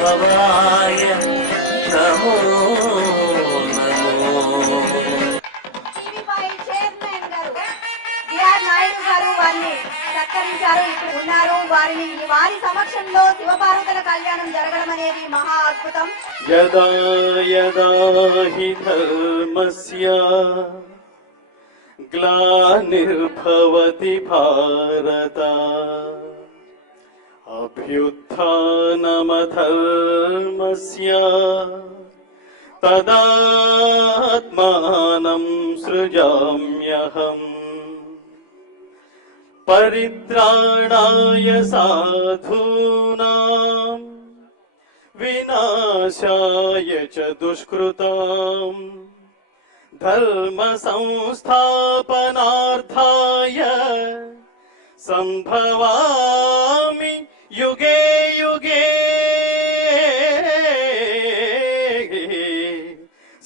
भवाय नमो సత్కరించారు. ఇక్కడ ఉన్నారు. వారి సమక్షంలో శివపార్వతుల కళ్యాణం జరగడం అనేది మహా అద్భుతం. యదా యదా హి ధర్మస్య గ్లానిర్భవతి భారత అభ్యుత్థానమధర్మస్య తదాత్మానం సృజామ్యహం పరిత్రాణాయ సాధూనాం వినాశాయ చ దుష్కృతాం ధర్మ సంస్థాపనార్థాయ సంభవామి యుగే యుగే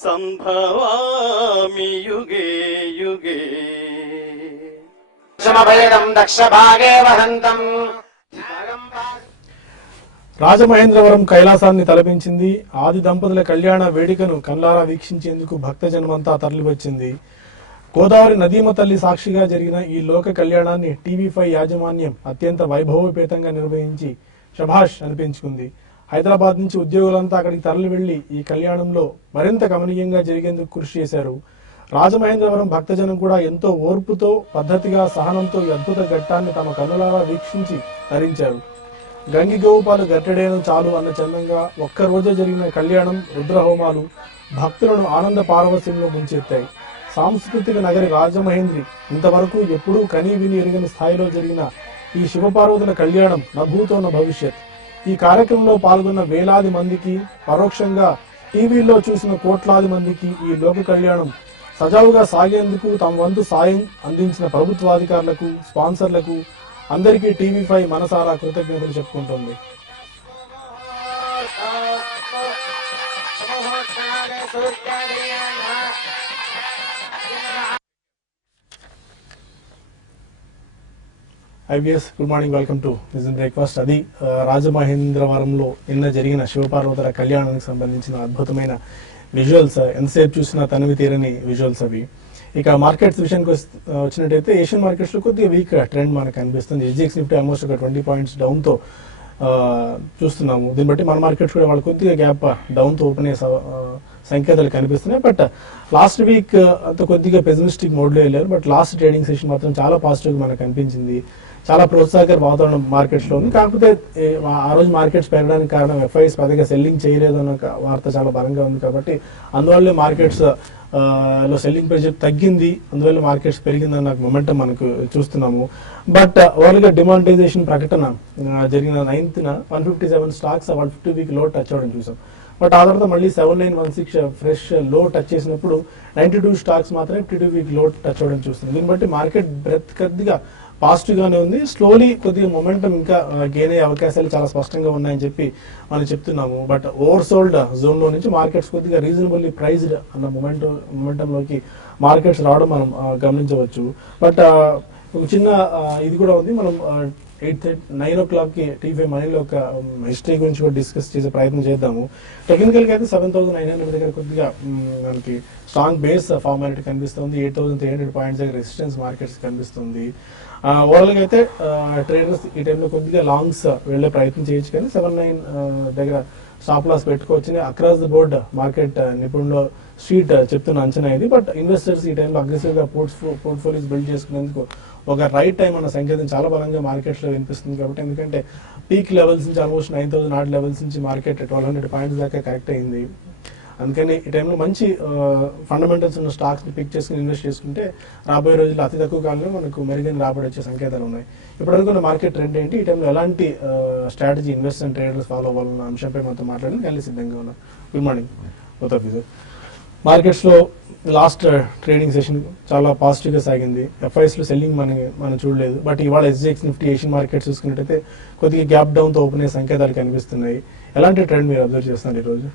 సంభవామి యుగే యుగే రాజమహేంద్రవరం కైలాసాన్ని తలపించింది. ఆది దంపతుల కళ్యాణ వేడుకను కళ్ళారా వీక్షించేందుకు భక్త జనమంతా తరలివచ్చింది. గోదావరి నదీమ తల్లి సాక్షిగా జరిగిన ఈ లోక కళ్యాణాన్ని టీవీ5 యాజమాన్యం అత్యంత వైభవోపేతంగా నిర్వహించి శభాష్ అనిపించుకుంది. హైదరాబాద్ నుంచి ఉద్యోగులంతా అక్కడికి తరలి వెళ్లి ఈ కళ్యాణంలో మరింత గమనీయంగా జరిగేందుకు కృషి చేశారు. రాజమహేంద్రవరం భక్తజనం కూడా ఎంతో ఓర్పుతో, పద్ధతిగా, సహనంతో ఈ అద్భుత ఘట్టాన్ని తమ కన్నులారా వీక్షించి తరించారు. గంగిగోపాలు గట్టెడేను చాలు అన్న చందంగా ఒక్కరోజే జరిగిన కళ్యాణం, రుద్రహోమాలు భక్తులను ఆనంద పారవస్యంలో ముంచెత్తాయి. సాంస్కృతిక నగరి రాజమహేంద్రి ఇంతవరకు ఎప్పుడూ కనీ విని ఎరుగని స్థాయిలో జరిగిన ఈ శివపార్వతుల కళ్యాణం నభూతో న భవిష్యత్. ఈ కార్యక్రమంలో పాల్గొన్న వేలాది మందికి, పరోక్షంగా టీవీల్లో చూసిన కోట్లాది మందికి ఈ లోక కళ్యాణం సజావుగా సాగేందుకు తమ వంతు సాయం అందించిన ప్రభుత్వాధికారులకు, స్పాన్సర్లకు అందరికీ టీవీ5 మనసారా కృతజ్ఞతలు చెప్పుకుంటోంది. IBS good morning, welcome to vision breakfast. అది రాజమహేంద్రవరంలో నిన్న జరిగిన శివపార్వతుల కళ్యాణానికి సంబంధించిన అద్భుతమైన విజువల్స్. ఎంతసేపు చూసినా తనివి తీరని విజువల్స్ అవి. ఇక మార్కెట్స్ విషయానికి వచ్చినట్టయితే ఏషియన్ మార్కెట్స్ లో కొద్దిగా వీక్ ట్రెండ్ మనకు కనిపిస్తుంది. ఎస్జిఎక్స్ నిఫ్టీ ఆల్మోస్ట్ ఒక 20 పాయింట్స్ డౌన్ తో చూస్తున్నాము. దీన్ని బట్టి మన మార్కెట్స్ కూడా వాళ్ళు కొద్దిగా గ్యాప్ డౌన్ తో ఓపెన్ అయ్యే సంకేతాలు కనిపిస్తున్నాయి. బట్ లాస్ట్ వీక్ అంత కొద్దిగా పెసిమిస్టిక్ మోడ్ లో వెళ్ళారు. బట్ లాస్ట్ ట్రేడింగ్ సెషన్ మాత్రం చాలా పాజిటివ్ గా మనకు కనిపించింది. చాలా ప్రోత్సాహకర వాతావరణం మార్కెట్స్ లో ఉంది. కాకపోతే ఆ రోజు మార్కెట్స్ పెరగడానికి కారణం ఎఫ్ఐఎస్ పెద్దగా సెల్లింగ్ చేయలేదు అన్న వార్త చాలా బలంగా ఉంది. కాబట్టి అందువల్ల మార్కెట్స్ లో సెల్లింగ్ ప్రెషర్ తగ్గింది, అందువల్ల మార్కెట్స్ పెరిగిందని నాకు మొమెంటం మనకు చూస్తున్నాము. బట్ ఓవరాల్ గా డిమానిటైజేషన్ ప్రకటన జరిగిన 9th 157 స్టాక్స్ 150 వీక్ లో టచ్ అవ్వడం చూసాం. బట్ ఆ తర్వాత మళ్ళీ 7916 ఫ్రెష్ లో టచ్ చేసినప్పుడు 92 స్టాక్స్ మాత్రమే 52 వీక్ లో టచ్ అవ్వడం చూస్తుంది. దీన్ని బట్టి మార్కెట్ బ్రెత్ కొద్దిగా పాజిటివ్ గానే ఉంది. స్లోలీ కొద్దిగా మొమెంటం ఇంకా గెయిన్ అయ్యే అవకాశాలు చాలా స్పష్టంగా ఉన్నాయని చెప్పి మనం చెప్తున్నాము. బట్ ఓవర్ సోల్డ్ జోన్ లో నుంచి మార్కెట్స్ కొద్దిగా రీజనబుల్లీ ప్రైజ్డ్ అన్న మొమెంటం లోకి మార్కెట్స్ రావడం మనం గమనించవచ్చు. బట్ చిన్న ఇది కూడా ఉంది. మనం 9 o'clock కి టీవీ మనీలో ఒక హిస్టరీ గురించి కూడా డిస్కస్ చేసే ప్రయత్నం చేద్దాము. టెక్నికల్ గా అయితే 7900 దగ్గర కొద్దిగా మనకి స్ట్రాంగ్ బేస్ ఫార్మ్ అనేది కనిపిస్తుంది. 8300 పాయింట్స్ దగ్గర రెసిస్టెన్స్ మార్కెట్స్ కనిపిస్తుంది. ఓవరాల్ గా అయితే ట్రేడర్స్ ఈ టైంలో కొద్దిగా లాంగ్స్ వెళ్లే ప్రయత్నం చేయొచ్చు, కానీ 79 దగ్గర స్టాప్ లాస్ పెట్టుకోవచ్చు అక్రాస్ ద బోర్డ్ మార్కెట్ నిపుణుల స్ట్రీట్ చెప్తున్న అంచనా ఇది. బట్ ఇన్వెస్టర్స్ ఈ టైంలో అగ్రెసివ్ గా పోర్ట్ఫోలియోస్ బిల్డ్ చేసుకునేందుకు ఒక రైట్ టైం అన్న సంకేతం చాలా బలంగా మార్కెట్స్ లో వినిపిస్తుంది. కాబట్టి ఎందుకంటే పీక్ లెవెల్స్ నుంచి ఆల్మోస్ట్ 9000 ఆర్డ్ లెవెల్స్ నుంచి మార్కెట్ 1200 పాయింట్స్ దాకా కరెక్ట్ అయింది. అందుకని ఈ టైంలో మంచి ఫండమెంటల్స్ ఉన్న స్టాక్స్ ని పిక్ చేసుకుని ఇన్వెస్ట్ చేసుకుంటే రాబోయే రోజుల్లో అతి తక్కువ కాలంలో మనకు మెరుగైన రాబడి వచ్చే సంకేతాలు ఉన్నాయి. ఇప్పటివరకు మార్కెట్ ట్రెండ్ ఏంటి, ఈ టైంలో ఎలాంటి strategy invest and traders follow అవ్వాలన్న అంశంపై మనతో మాట్లాడడానికి కలిసి సిద్ధంగా ఉన్నారు. Good morning both of you. Markets లో లాస్ట్ ట్రేడింగ్ సెషన్ చాలా పాజిటివ్ గా సాగింది. ఎఫ్ఐఎస్ లో సెల్లింగ్ మనం చూడలేదు. బట్ ఇవాళ ఎస్జిఎక్స్ నిఫ్టీ ఏషియన్ మార్కెట్ చూసుకున్నట్టయితే కొద్దిగా గ్యాప్ డౌన్ తో ఓపెన్ అయ్యే సంకేతాలు కనిపిస్తున్నాయి. ఎలాంటి ట్రెండ్ మీరు అబ్జర్వ్ చేస్తున్నారు ఈ రోజు?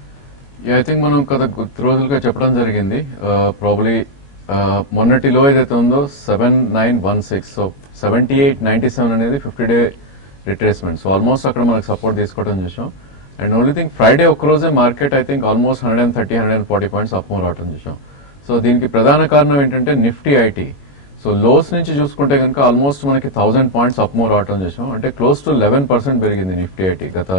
ఐ థింక్ మనం కొద్ది రోజులుగా చెప్పడం జరిగింది. ప్రాబ్లీ మొన్నటి లో ఏదైతే ఉందో 7916, సో 7897 అనేది 50-day రిట్రేస్మెంట్. సో ఆల్మోస్ట్ అక్కడ మనకు సపోర్ట్ తీసుకోవడం చూసాం. అండ్ ఓన్లీ థింగ్ ఫ్రైడే ఒక్కరోజే market I think almost 130-140 points up move రావటం చూసాం. సో దీనికి ప్రధాన కారణం ఏంటంటే నిఫ్టీ ఐటీ. సో లోస్ నుంచి చూసుకుంటే కనుక ఆల్మోస్ట్ మనకి 1000 పాయింట్స్ అప్ మూవ్ రావటం చూసాం. అంటే క్లోజ్ టు 11% పెరిగింది నిఫ్టీ ఐటీ గత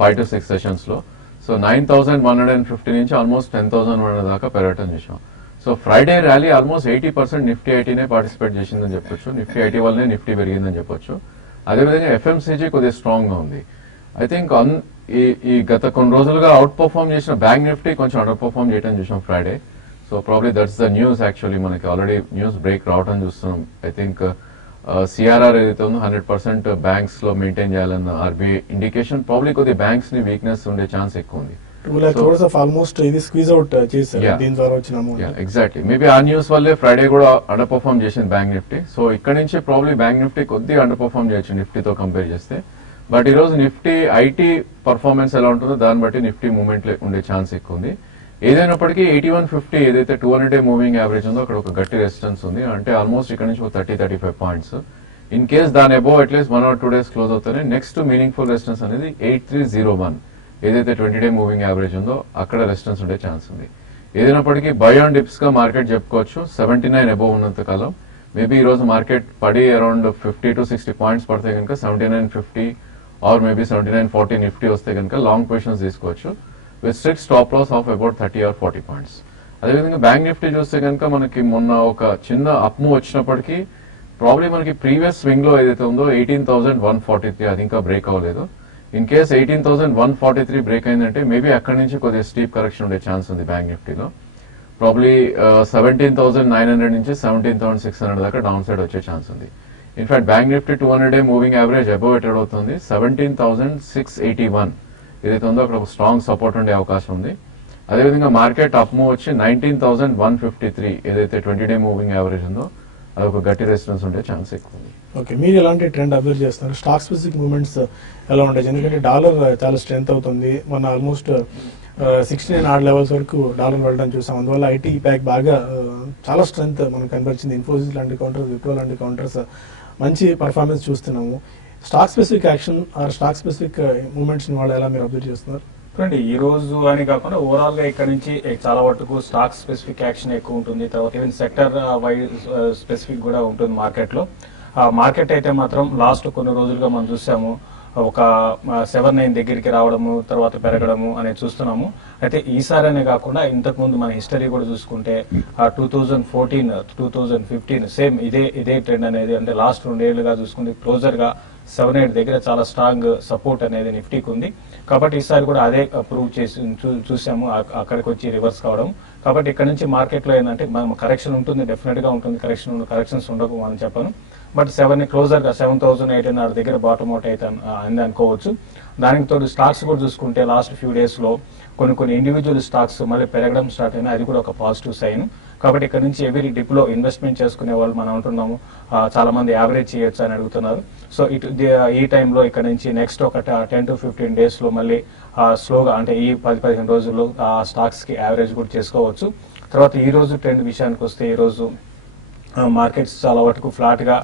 5 to 6 సెషన్స్ లో. సో 9150 నుంచి ఆల్మోస్ట్ 10,100 దాకా పెరగటం చూసాం. So Friday rally almost 80% Nifty ఐటీనే పార్టిసిపేట్ చేసిందని చెప్పొచ్చు. నిఫ్టీ ఐటీ వల్లనే నిఫ్టీ పెరిగిందని చెప్పొచ్చు. అదేవిధంగా ఎఫ్ఎంసీజీ కొద్దిగా స్ట్రాంగ్ గా ఉంది. ఐ థింక్ ఈ గత కొన్ని రోజులుగా అవుట్ పర్ఫార్మ్ చేసిన బ్యాంక్ నిఫ్టీ కొంచెం అండర్ పర్ఫార్మ్ చేయడం చూసాం Friday. So probably that's the news. Actually మనకి ఆల్రెడీ న్యూస్ బ్రేక్ రావడం చూస్తున్నాం. ఐ థింక్ సిఆర్ఆర్ ఏదైతే ఉందో 100% బ్యాంక్స్ లో మెయింటైన్ చేయాలన్న ఆర్బీఐ ఇండికేషన్. ప్రాబ్లీ కొద్ది బ్యాంక్స్ ని వీక్నెస్ ఉండే ఛాన్స్ ఎక్కువ ఉంది. 2 lakh crores of almost ఇది స్క్వీజ్ అవుట్ చేశారు దీని ద్వారా వచ్చిన అమౌంట్. ఎగ్జాక్ట్లీ మేబీ ఆ న్యూస్ వల్లే ఫ్రైడే కూడా అండర్ పర్ఫార్మ్ చేసింది బ్యాంక్ నిఫ్టీ. సో ఇక్కడ నుంచి ప్రాబ్లీ బ్యాంక్ నిఫ్టీ కొద్దిగా అండర్ పర్ఫార్మ్ చేయొచ్చు నిఫ్టీతో కంపేర్ చేస్తే. బట్ ఈ రోజు నిఫ్టీ ఐటీ పర్ఫార్మెన్స్ ఎలా ఉంటుందో దాన్ని బట్టి నిఫ్టీ మూవ్మెంట్ ఉండే ఛాన్స్ ఎక్కువ ఉంది. ఏదైనప్పటికీ 8150 ఏదైతే 200-day మూవింగ్ యావరేజ్ ఉందో అక్కడ ఒక గట్టి రెసిస్టెన్స్ ఉంది. అంటే ఆల్మోస్ట్ ఇక్కడ నుంచి 30-35 పాయింట్స్. ఇన్ కేస్ దాని above at least 1 or 2 days close అవుతానే నెక్స్ట్ మీనింగ్ఫుల్ రెసిస్టెన్స్ అనేది 8301 ఏదైతే 20-day మూవింగ్ యావరేజ్ ఉందో అక్కడ రెసిస్టెన్స్ ఉండే ఛాన్స్ ఉంది. ఏదైనప్పటికీ బై ఆన్ డిప్స్ గా మార్కెట్ చెప్పుకోవచ్చు. 79 అబోవ్ ఉన్నంత కాలం మేబీ ఈ రోజు మార్కెట్ పడి అరౌండ్ 50 to 60 పాయింట్స్ పడితే కనుక 7950 ఆర్ మేబీ 7940 నిఫ్టీ వస్తే కనుక లాంగ్ పొజిషన్స్ తీసుకోవచ్చు with strict stop loss of about 30 or 40 points. అదేవిధంగా బ్యాంక్ నిఫ్టీ చూస్తే కనుక మనకి మొన్న ఒక చిన్న అప్ మూవ్ వచ్చినప్పటికీ ప్రాబ్లీ మనకి ప్రీవియస్ స్వింగ్ లో ఏదైతే ఉందో 18,143 అది ఇంకా బ్రేక్ అవ్వలేదు. ఇన్ కేస్ 18,143 బ్రేక్ అయిందంటే మేబీ అక్కడి నుంచి కొద్దిగా స్టీప్ కరెక్షన్ ఉండే ఛాన్స్ ఉంది బ్యాంక్ నిఫ్టీలో. ప్రాబ్లీ 17,900 నుంచి 17,600 దాకా డౌన్ సైడ్ వచ్చే ఛాన్స్ ఉంది. In fact bank Nifty 200-day moving average above ఎటెడ్ అవుతుంది 17,681 ఏదైతే ఉందో అక్కడ ఒక స్ట్రాంగ్ సపోర్ట్ ఉండే అవకాశం ఉంది. అదేవిధంగా మార్కెట్ అప్ మూవ్ వచ్చి 19,153 ఏదైతే 20-day మూవింగ్ యావరేజ్ ఉందో అదొక గట్టి రెసిస్టెన్స్ ఉండే ఛాన్స్ ఎక్కువ ఉంది. ఓకే, మీరు ఎలాంటి ట్రెండ్ అబ్జర్వ్ చేస్తున్నారు? స్టాక్ స్పెసిఫిక్ మూవ్మెంట్స్ ఎలా ఉంటాయి? ఎందుకంటే డాలర్ చాలా స్ట్రెంత్ అవుతుంది. మన ఆల్మోస్ట్ 69 ఆడ్ లెవెల్స్ వరకు డాలర్ వెళ్ళడం చూసాం. అందువల్ల ఐటీ ప్యాక్ బాగా చాలా స్ట్రెంత్ మనకు కనబరిచింది. ఇన్ఫోసిస్ లాంటి కౌంటర్స్, విప్రో లాంటి కౌంటర్స్ మంచి పర్ఫార్మెన్స్ చూస్తున్నాము. Stock specific action or stock specific movements వాళ్ళు ఎలా మీరు అబ్జర్వ్ చేస్తున్నారు? చూడండి, ఈ రోజు అని కాకుండా ఓవరాల్ గా ఇక్కడ నుంచి చాలా వరకు స్టాక్ స్పెసిఫిక్ యాక్షన్ ఎక్కువ ఉంటుంది. తర్వాత ఈవెన్ సెక్టర్ వైడ్ స్పెసిఫిక్ కూడా ఉంటుంది మార్కెట్ లో. మార్కెట్ అయితే మాత్రం లాస్ట్ కొన్ని రోజులుగా మనం చూసాము ఒక 7-9 దగ్గరికి రావడము తర్వాత పెరగడము అనేది చూస్తున్నాము. అయితే ఈసారనే కాకుండా ఇంతకు ముందు మన హిస్టరీ కూడా చూసుకుంటే 2014-2015 సేమ్ ఇదే ట్రెండ్ అనేది, అంటే లాస్ట్ 2 ఏళ్లుగా చూసుకుంటే క్లోజర్ గా 7-8 దగ్గర చాలా స్ట్రాంగ్ సపోర్ట్ అనేది నిఫ్టీకి ఉంది. కాబట్టి ఈసారి కూడా అదే ప్రూవ్ చేసి చూసాము, అక్కడికి వచ్చి రివర్స్ కావడం. కాబట్టి ఇక్కడ నుంచి మార్కెట్ లో ఏంటంటే మనం కరెక్షన్ ఉంటుంది, డెఫినెట్ గా ఉంటుంది. కరెక్షన్స్ ఉండకు అని చెప్పాను. బట్ 7 క్లోజర్ గా 7,800 దగ్గర బాటమ్ అవుట్ అయితే అంది అనుకోవచ్చు. దానికి తోడు స్టాక్స్ కూడా చూసుకుంటే లాస్ట్ ఫ్యూ డేస్ లో కొన్ని ఇండివిజువల్ స్టాక్స్ మళ్ళీ పెరగడం స్టార్ట్ అయినా, అది కూడా ఒక పాజిటివ్ సైన్. కాబట్టి ఇక్కడ నుంచి ఎవరీ డిప్ లో ఇన్వెస్ట్మెంట్ చేసుకునే వాళ్ళు మనం అంటున్నాము చాలా మంది యావరేజ్ చేయొచ్చు అని అడుగుతున్నారు. సో ఈ టైంలో ఇక్కడ నుంచి నెక్స్ట్ ఒక 10 to 15 days లో మళ్ళీ స్లోగా, అంటే ఈ 10-15 రోజుల్లో ఆ స్టాక్స్ కి యావరేజ్ కూడా చేసుకోవచ్చు. తర్వాత ఈ రోజు ట్రెండ్ విషయానికి వస్తే ఈ రోజు మార్కెట్స్ చాలా వరకు ఫ్లాట్ గా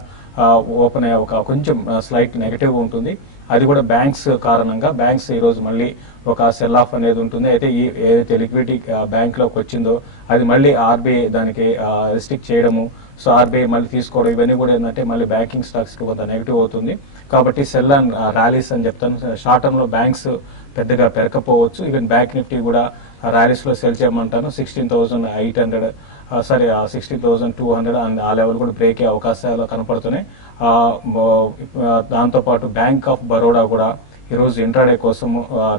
ఓపెన్ అయ్యే ఒక కొంచెం స్లైట్ నెగటివ్ ఉంటుంది. అది కూడా బ్యాంక్స్ కారణంగా. బ్యాంక్స్ ఈ రోజు మళ్ళీ ఒక సెల్ ఆఫ్ అనేది ఉంటుంది. అయితే ఏదైతే లిక్విడిటీ బ్యాంక్ లోకి వచ్చిందో అది మళ్ళీ ఆర్బీఐ దానికి రిస్ట్రిక్ట్ చేయడము, సో ఆర్బీఐ మళ్ళీ తీసుకోవడం, ఇవన్నీ కూడా ఏంటంటే మళ్ళీ బ్యాంకింగ్ స్టాక్స్ కి కొంత నెగిటివ్ అవుతుంది. కాబట్టి సెల్ అండ్ ర్యాలీస్ అని చెప్తాను. షార్ట్ టర్మ్ లో బ్యాంక్స్ పెద్దగా పెరకపోవచ్చు. ఈవెన్ బ్యాంక్ నిఫ్టీ కూడా ర్యాలీస్ లో సెల్ చేయమంటాను. 16,800 60,200 ఆ లెవెల్ కూడా బ్రేక్ అయ్యే అవకాశాలు కనపడుతున్నాయి. దాంతో పాటు బ్యాంక్ ఆఫ్ బరోడా కూడా ఈ రోజు ఇంట్రాడే కోసం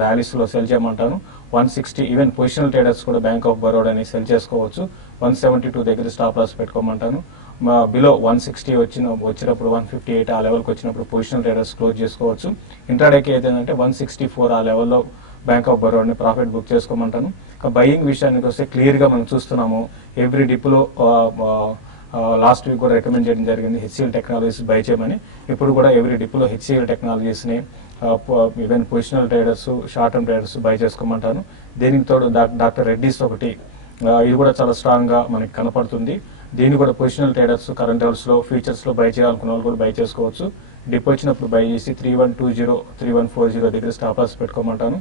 ర్యాలీస్ లో సెల్ చేయమంటాను. 160 ఈవెన్ పొజిషనల్ ట్రేడర్స్ కూడా బ్యాంక్ ఆఫ్ బరోడాని సెల్ చేసుకోవచ్చు. 172 దగ్గర స్టాప్ లాస్ పెట్టుకోమంటాను. బిలో 160 వచ్చినప్పుడు 158 ఆ లెవెల్కి వచ్చినప్పుడు పొజిషనల్ ట్రేడర్స్ క్లోజ్ చేసుకోవచ్చు. ఇంట్రాడేకి ఏదైందంటే 164 ఆ లెవెల్లో బ్యాంక్ ఆఫ్ బరోడాని ప్రాఫిట్ బుక్ చేసుకోమంటాను. బయింగ్ విషయానికి వస్తే క్లియర్ గా మనం చూస్తున్నాము ఎవ్రీ డిప్ లో లాస్ట్ వీక్ కూడా రికమెండ్ చేయడం జరిగింది హెచ్సిఎల్ టెక్నాలజీస్ బై చేయమని. ఇప్పుడు కూడా ఎవ్రీ డిప్ లో హెచ్సిఎల్ టెక్నాలజీస్ ని even positional traders, short term traders buy చేసుకోమంటాను. దీనికి తోడు డాక్టర్ రెడ్డిస్ ఒకటి, ఇది కూడా చాలా స్ట్రాంగ్ గా మనకి కనపడుతుంది. దీన్ని కూడా పొజిషనల్ ట్రేడర్స్ కరెంట్ లెవెల్స్ లో ఫ్యూచర్స్ లో బై చేయాలనుకున్న వాళ్ళు కూడా బై చేసుకోవచ్చు. డిప్ వచ్చినప్పుడు బై చేసి 3120 3140 దగ్గర స్టాప్ లాస్ పెట్టుకోమంటాను.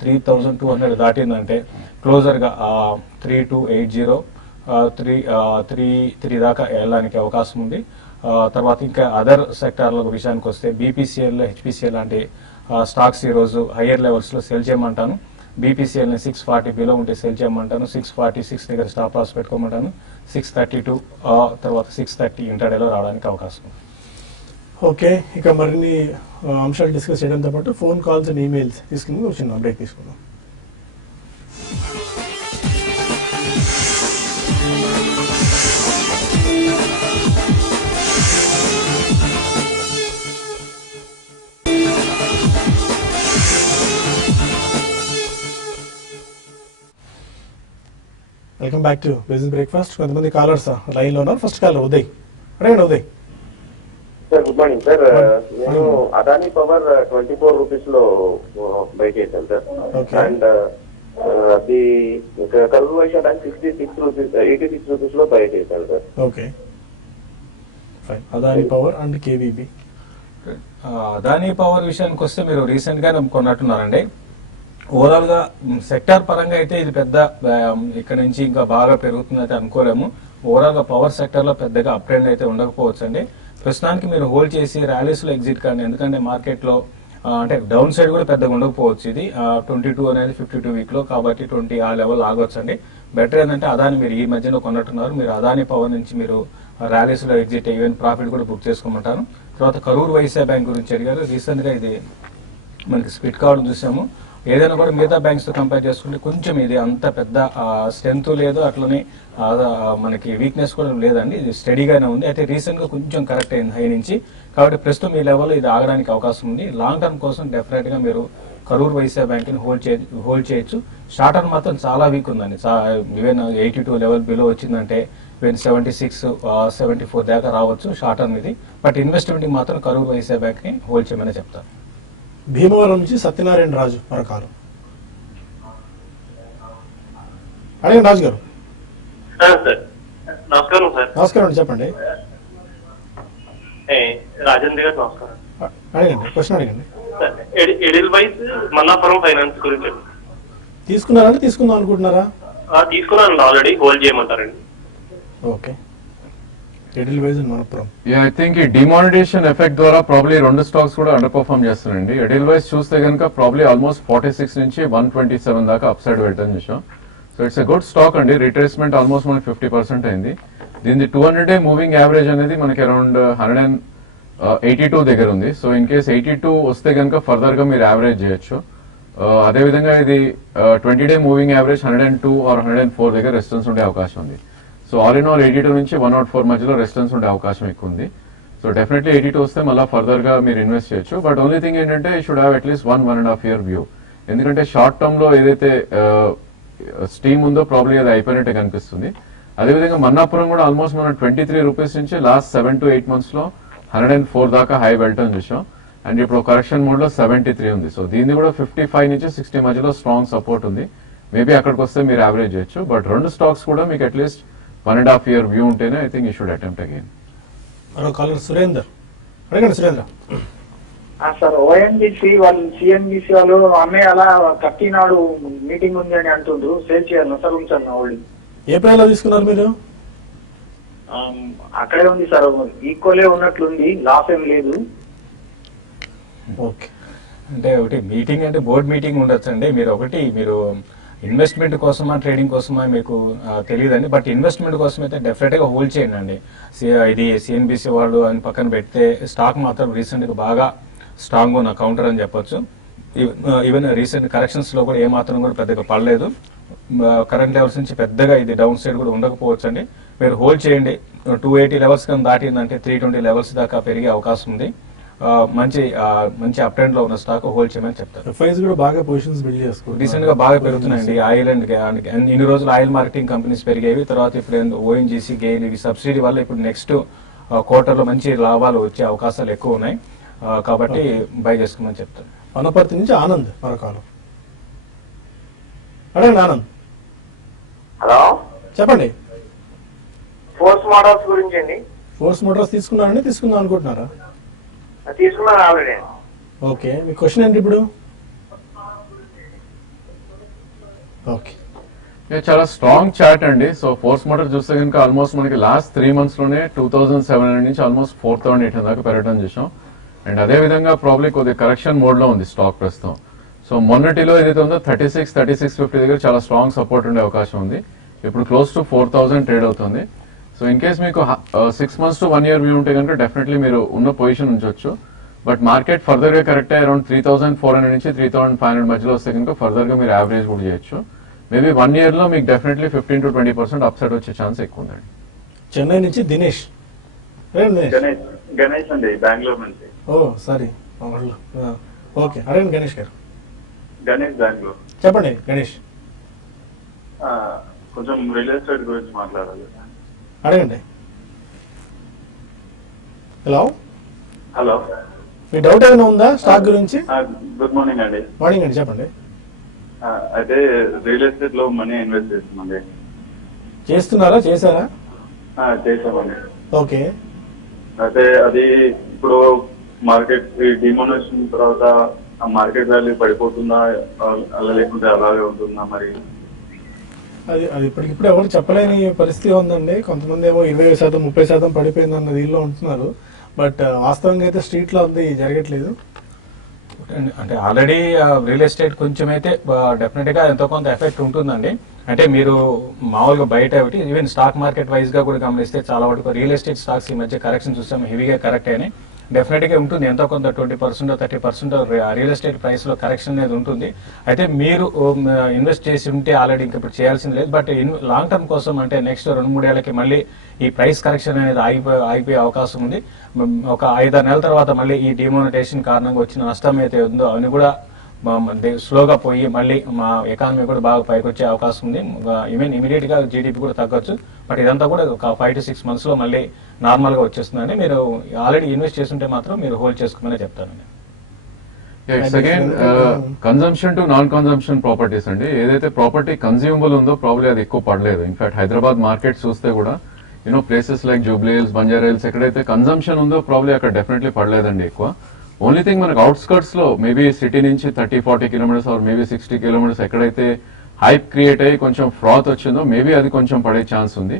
3200 దాటిందంటే క్లోజర్గా 3280 3 దాకా వెళ్ళడానికి అవకాశం ఉంది. తర్వాత ఇంకా అదర్ సెక్టార్ల విషయానికి వస్తే బీపీసీఎల్, హెచ్పీసీఎల్ లాంటి స్టాక్స్ ఈరోజు హయ్యర్ లెవెల్స్లో సెల్ చేయమంటాను. బీపీసీఎల్ని 640 బిలో ఉంటే సెల్ చేయమంటాను. 646 దగ్గర స్టాప్ లాస్ పెట్టుకోమంటాను. 632 తర్వాత 630 ఇంటర్డేలో రావడానికి అవకాశం ఉంది. ఓకే, ఇక మరిన్ని అంశాలు డిస్కస్ చేయడంతో పాటు ఫోన్ కాల్స్ అండ్ ఈమెయిల్స్ తీసుకుని ఒక చిన్న బ్రేక్ తీసుకుందాం. Welcome back to business breakfast. కొంతమంది కాలర్స్ లైన్ లో ఉన్నారు. ఫస్ట్ కాలర్ ఉదయ్, అడగండి Uday. Sir good morning sir. నేను అదానీ పవర్ 24 రూపీస్ లో బై చేశాను sir. Okay. And the Karur Vysya bank 86 rupees లో బై చేశాను sir. Okay fine. Adani power and KVB. Adani power విషయానికి వస్తే మీరు రీసెంట్ గా కొన్నట్టున్నారండి. ఓవరాల్ గా సెక్టార్ పరంగా అయితే ఇది పెద్ద ఇక్కడ నుంచి ఇంకా బాగా పెరుగుతుంది అయితే అనుకోలేము. ఓవరాల్ గా పవర్ సెక్టర్ లో పెద్దగా అప్ ట్రెండ్ అయితే ఉండకపోవచ్చు అండి. ప్రస్తుతానికి మీరు హోల్డ్ చేసి ర్యాలీస్ లో ఎగ్జిట్ కానీ, ఎందుకంటే మార్కెట్ లో అంటే డౌన్ సైడ్ కూడా పెద్దగా ఉండకపోవచ్చు. ఇది 22 అనేది 52 వీక్ లో, కాబట్టి 20 ఆ లెవెల్ ఆగొచ్చు అండి. బెటర్ ఏంటంటే అదాని మీరు ఈ మధ్యలో కొన్నట్టున్నారు, మీరు అదాని పవర్ నుంచి మీరు ర్యాలీస్ లో ఎగ్జిట్ ఈవెన్ ప్రాఫిట్ కూడా బుక్ చేసుకోమంటారు. తర్వాత కరూర్ వైశ్య బ్యాంక్ గురించి అడిగారు. రీసెంట్ గా ఇది మనకి స్ప్లిట్ కావడం చూసాము. ఏదైనా కూడా మిగతా బ్యాంక్స్ తో కంపేర్ చేసుకుంటే కొంచెం ఇది అంత పెద్ద స్ట్రెంత్ లేదు, అట్లనే మనకి వీక్నెస్ కూడా లేదండి. ఇది స్టడీగానే ఉంది. అయితే రీసెంట్ గా కొంచెం కరెక్ట్ అయింది హై నుంచి, కాబట్టి ప్రస్తుతం ఈ లెవెల్ ఇది ఆగడానికి అవకాశం ఉంది. లాంగ్ టర్మ్ కోసం డెఫినెట్ గా మీరు కరూర్ వైశ్య బ్యాంక్ ని హోల్డ్ చేయొచ్చు. షార్ట్ టర్మ్ మాత్రం చాలా వీక్ ఉందండి. ఈవెన్ 82 లెవెల్ బిలో వచ్చిందంటే ఈవెన్ 76 74 దాకా రావచ్చు షార్ట్ టర్మ్ ఇది. బట్ ఇన్వెస్ట్మెంట్ మాత్రం కరూర్ వైశ్య బ్యాంక్ ని హోల్డ్ చేయమని చెప్తాను. భీమవరం నుంచి సత్యనారాయణ రాజు మరొకాలు, అడగండి రాజు గారు. సార్ నమస్కారం సార్. నమస్కారం అండి, చెప్పండి. రాజేంద్ర గారు నమస్కారం. అడగండి, క్వశ్చన్ అడగండి. Sir Edelweiss Manappuram finance గురించి తీసుకున్నారంటే తీసుకుందాం అనుకుంటున్నారా? తీసుకున్నాను ఆల్రెడీ, హోల్డ్ చేయమంటారండి. Okay, Edelweiss and Manappuram. I think ఈ డిమానిటేషన్ ఎఫెక్ట్ ద్వారా ప్రాబ్లీ రెండు స్టాక్స్ కూడా అండర్ పర్ఫార్మ్ చేస్తున్నాయండి. ఎడిల్ వైజ్ చూస్తే కనుక ప్రాబ్లీ ఆల్మోస్ట్ 46 నుంచి 127 దాకా అప్ సైడ్ వెళ్ళడం చూసాం. So it's a good stock అండి. రిట్రేస్మెంట్ ఆల్మోస్ట్ మనకి 50% అయింది. దీని 200-day మూవింగ్ యావరేజ్ అనేది మనకి అరౌండ్ 182 దగ్గర ఉంది. సో ఇన్ కేస్ 82 వస్తే కనుక ఫర్దర్ గా మీరు యావరేజ్ చేయొచ్చు. అదేవిధంగా ఇది 20-day మూవింగ్ యావరేజ్ 102 ఆర్ 104 దగ్గర రెసిస్టెన్స్ ఉండే అవకాశం ఉంది. సో ఆల్ ఇన్ ఆల్ 82 నుంచి 104 మధ్యలో రెసిస్టెన్స్ ఉండే అవకాశం ఎక్కువ ఉంది. సో డెఫినెట్లీ 82 వస్తే మళ్ళీ ఫర్దర్ గా మీరు ఇన్వెస్ట్ చేయొచ్చు. బట్ ఓన్లీ థింగ్ ఏంటంటే you should have at least 1.5 year view. ఎందుకంటే షార్ట్ టర్మ్ లో ఏదైతే స్టీమ్ ఉందో ప్రాబ్లీ అది అయిపోయినట్టే కనిపిస్తుంది. అదేవిధంగా మన్నాపురం కూడా ఆల్మోస్ట్ మనం 23 రూపీస్ నుంచి లాస్ట్ 7 to 8 months లో 104 దాకా హై వెళ్ళటం చూసాం. అండ్ ఇప్పుడు కరెక్షన్ మోడ్ లో 73 ఉంది. సో దీన్ని కూడా 55 నుంచి 60 మధ్యలో స్ట్రాంగ్ సపోర్ట్ ఉంది. మేబీ అక్కడికి వస్తే మీరు యావరేజ్ చేయొచ్చు. బట్ రెండు స్టాక్స్ కూడా మీకు అట్లీస్ట్ 1.5 year వ్యూ ఉంటేనే I think you should attempt again. మరో కాలర్ సురేందర్, అడగండి సురేంద్ర. సార్ ఓఎన్జీసీ వాళ్ళు సిఎన్జీసీ వాళ్ళు అన్నయ్య అలా 30 నాడు మీటింగ్ ఉంది అని అంటుండ్రు, సేల్ చేయాలి సార్, ఉంచాలి వాళ్ళు. ఏ ప్రైస్ లో తీసుకున్నారు మీరు? అక్కడే ఉంది సార్, ఈక్వలే ఉన్నట్లుంది, లాస్ ఏం లేదు. ఓకే, అంటే ఒకటి మీటింగ్ అంటే బోర్డ్ మీటింగ్ ఉండొచ్చు అండి. మీరు ఇన్వెస్ట్మెంట్ కోసమా ట్రేడింగ్ కోసమా మీకు తెలియదండి. బట్ ఇన్వెస్ట్మెంట్ కోసం అయితే డెఫినెట్ గా హోల్డ్ చేయండి అండి. ఇది సిఎన్బిసి వాళ్ళు అని పక్కన పెడితే స్టాక్ మాత్రం రీసెంట్ గా బాగా స్ట్రాంగ్ ఉన్న కౌంటర్ అని చెప్పొచ్చు. ఈవెన్ రీసెంట్ కరెక్షన్స్ లో కూడా ఏమాత్రం కూడా పెద్దగా పడలేదు. కరెంట్ లెవెల్స్ నుంచి పెద్దగా ఇది డౌన్ సైడ్ కూడా ఉండకపోవచ్చు అండి. మీరు హోల్డ్ చేయండి. 280 లెవెల్స్ కానీ దాటిందంటే 320 లెవెల్స్ దాకా పెరిగే అవకాశం ఉంది. మంచి అప్ ట్రెండ్ లో ఉన్న స్టాక్ హోల్డ్ చేయమని చెప్తారు. ఎఫ్ఐస్ కూడా బాగా పొజిషన్స్ బిల్డ్ చేసుకోవాలి. రీసెంట్ గా బాగా పెరుగుతున్నాయండి. ఆయిల్ అండ్ ఇన్ని రోజులు ఆయిల్ మార్కెటింగ్ కంపెనీస్ పెరిగేవి, తర్వాత ఇప్పుడు ఓఎన్జీసీ గెయిన్ ఇవి సబ్సిడీ వల్ల ఇప్పుడు నెక్స్ట్ క్వార్టర్ లో మంచి లాభాలు వచ్చే అవకాశాలు ఎక్కువ ఉన్నాయి. కాబట్టి బై చేసుకోమని చెప్తారు. వనపర్తి నుంచి ఆనంద్ మరొకాలు, అడగండి ఆనంద్. హలో, చెప్పండి. ఫోర్స్ మోటార్స్ గురించి అండి. ఫోర్స్ మోటార్స్ తీసుకున్నారండి, తీసుకుందాం అనుకుంటున్నారా? తీసుకున్నాను ఆల్రెడీ. ఓకే, మీ క్వశ్చన్ ఏంటి ఇప్పుడు? ఓకే, ఇది చాలా స్ట్రాంగ్ చార్ట్ అండి. సో ఫోర్స్ మోటార్ చూస్తే కనుక ఆల్మోస్ట్ మనకి లాస్ట్ 3 months లోనే 2700 నుంచి ఆల్మోస్ట్ 4800 దాకా పెరగడం చూసాం. అండ్ అదే విధంగా ప్రాబ్లీ కొద్దిగా కరెక్షన్ మోడ్ లో ఉంది స్టాక్ ప్రస్తుతం. సో మొన్నటిలో ఏదైతే ఉందో 36-3650 దగ్గర చాలా స్ట్రాంగ్ సపోర్ట్ ఉండే అవకాశం ఉంది. ఇప్పుడు క్లోజ్ టు 4000 ట్రేడ్ అవుతుంది. సో ఇన్ కేస్ మీకు 6 months to 1 year వ్యూ ఉంటే కనుక డెఫినెట్లీ మీరు ఉన్న పొజిషన్ ఉంచవచ్చు. బట్ మార్కెట్ ఫర్దర్ గా కరెక్ట్ అరౌండ్ 3400 నుంచి 3500 మధ్యలో వస్తే కనుక ఫర్దర్ గా మీరు యావరేజ్ కూడా చేయొచ్చు. మేబీ 1 year లో మీకు డెఫినెట్లీ 15 to 20% అప్సైడ్ వచ్చే ఛాన్స్ ఎక్కువ ఉందండి. చెన్నై నుంచి దినేష్. గణేష్ అండి, బెంగళూరు నుంచి. ఓ సారీ, ఓకే, అడగండి గణేష్ గారు. గణేష్, బెంగళూరు. చెప్పండి గణేష్. కొంచెం రియల్ ఎస్టేట్ గురించి మాట్లాడాలి. అడగండి. హలో హలో, మీ డౌట్ ఏమైనా ఉందా స్టాక్ గురించి? గుడ్ మార్నింగ్ అండి. మార్నింగ్ అండి, చెప్పండి. అయితే రియల్ ఎస్టేట్ లో మనీ ఇన్వెస్ట్ చేస్తున్నామండి. చేస్తున్నారా, చేశారా? చేసామండి. ఓకే, అయితే అది ఇప్పుడు మార్కెట్ డిమోనేషన్ తర్వాత ఆ మార్కెట్ వాల్యూ పడిపోతుందా, అలా లేకుంటే అలాగే ఉంటుందా మరి? అది అది ఇప్పటికిప్పుడు ఎవరు చెప్పలేని పరిస్థితి ఉందండి. కొంతమంది ఏమో 20%, 30% పడిపోయింది అన్న దీనిలో ఉంటున్నారు. బట్ వాస్తవంగా అయితే స్ట్రీట్ లో ఉంది, జరగట్లేదు. అంటే ఆల్రెడీ రియల్ ఎస్టేట్ కొంచెం అయితే డెఫినెట్ గా ఎంతో కొంత ఎఫెక్ట్ ఉంటుందండి. అంటే మీరు మామూలుగా బయట ఈవెన్ స్టాక్ మార్కెట్ వైజ్ గా కూడా గమనిస్తే చాలా వరకు రియల్ ఎస్టేట్ స్టాక్స్ ఈ మధ్య కరెక్షన్ చూస్తాం, హెవీగా కరెక్ట్ అయినాయి. డెఫినెట్ గా ఉంటుంది, ఎంతో కొంత 20%, 30% రియల్ ఎస్టేట్ ప్రైస్ లో కరెక్షన్ అనేది ఉంటుంది. అయితే మీరు ఇన్వెస్ట్ చేసి ఉంటే ఆల్రెడీ ఇంకా ఇప్పుడు చేయాల్సింది లేదు. బట్ లాంగ్ టర్మ్ కోసం అంటే నెక్స్ట్ 2-3 ఏళ్ళకి మళ్ళీ ఈ ప్రైస్ కరెక్షన్ అనేది ఆగిపోయే అవకాశం ఉంది. ఒక 5-6 నెలల తర్వాత మళ్ళీ ఈ డిమోనిటైజేషన్ కారణంగా వచ్చిన నష్టం అయితే ఉందో అవన్నీ కూడా స్లోగా పోయి మళ్ళీ మా ఎకానమీ కూడా బాగా పైకి వచ్చే అవకాశం ఉంది. ఈవెన్ ఇమీడియట్ గా జీడిపి కూడా తగ్గొచ్చు. బట్ ఇదంతా కూడా ఒక 5 to 6 months లో మళ్ళీ నార్మల్ గా వచ్చేస్తుందండి. మీరు ఆల్రెడీ ఇన్వెస్ట్ చేస్తుంటే మాత్రం మీరు హోల్డ్ చేసుకోమని చెప్తానండి. Again consumption to non consumption properties అండి. ఏదైతే ప్రాపర్టీ కన్స్యూమబుల్ ఉందో ప్రాబ్లీ అది ఎక్కువ పడలేదు. ఇన్ఫాక్ట్ హైదరాబాద్ మార్కెట్ చూస్తే కూడా places like Jubilee hills, Banjara hills ఎక్కడైతే కన్జంప్షన్ ఉందో ప్రాబ్లీ అక్కడ డెఫినెట్లీ పడలేదండి ఎక్కువ. ఓన్లీ థింగ్ మనకు అవుట్స్కర్ట్స్ లో మేబీ సిటీ నుంచి 30-40 kilometers ఆర్ మేబీ 60 kilometers ఎక్కడైతే హైప్ క్రియేట్ అయ్యి కొంచెం ఫ్రాత్ వచ్చిందో మేబీ అది కొంచెం పడే ఛాన్స్ ఉంది.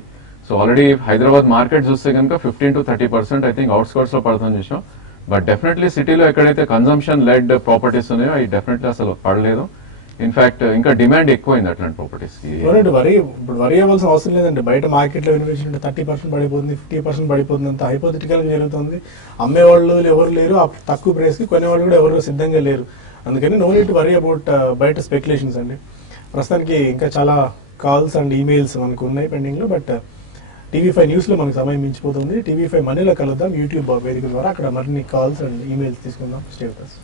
సో ఆల్రెడీ హైదరాబాద్ మార్కెట్ చూస్తే కనుక 15 to 30% ఐ థింక్ అవుట్స్కర్ట్స్ లో పడుతుంది చూసాం. బట్ డెఫినెట్లీ సిటీలో ఎక్కడైతే కన్జంప్షన్ లెడ్ ప్రాపర్టీస్ ఉన్నాయో అవి డెఫినెట్లీ అసలు పడలేదు. ఇన్ఫాక్ట్ ఇంకా డిమాండ్ ఎక్కువైంది అట్లాంటి ప్రాపర్టీస్ కి. ఇప్పుడు వరి అవ్వాల్సిన అవసరం లేదండి. బయట మార్కెట్ లో ఇన్వెస్ట్ 30% పడిపోతుంది, 50% పడిపోతుంది, అంత హైపోథెటికల్ గా జరుగుతుంది. అమ్మేవాళ్ళు ఎవరు లేరు, తక్కువ ప్రైస్ కి కొనేవాళ్ళు కూడా ఎవరు సిద్ధంగా లేరు. అందుకని no need to worry about బయట స్పెక్యులేషన్స్ అండి. ప్రస్తుతానికి ఇంకా చాలా కాల్స్ అండ్ ఈమెయిల్స్ మనకు ఉన్నాయి పెండింగ్ లో. బట్ TV5 న్యూస్ లో మనకు సమయం మించిపోతుంది. TV5 మనీలో కలుద్దాం యూట్యూబ్ వేదిక ద్వారా. అక్కడ మరిన్ని కాల్స్ అండ్ ఈమెయిల్స్ తీసుకుందాం. Stay with us.